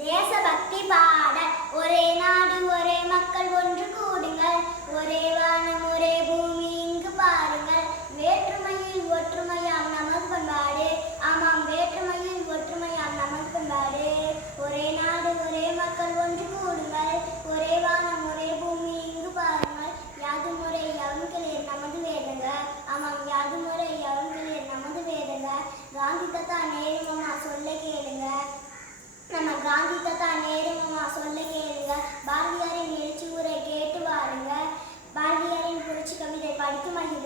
தேசபக்தி பாடல். ஒரே நாடு ஒரே மக்கள் ஒன்று கூடுங்கள். ஒரே வானம் ஒரே பூமி இங்கு பாருங்கள். வேற்றுமையில் ஒற்றுமையாம் நமக்கு பண்பாடு ஆமாம் வேற்றுமையில் ஒற்றுமையாம் நமக்கு பண்பாடு ஒரே நாடு ஒரே மக்கள் ஒன்று கூடுங்கள். ஒரே வானம் ஒரே பூமி இங்கு பாருங்கள். யாது முறை அவன்களே நமது வேதங்க? ஆமாம் யாது முறை அவன்களே நமது வேதங்க? காந்தி தத்தா நேரு சொல்ல கே parto mañana.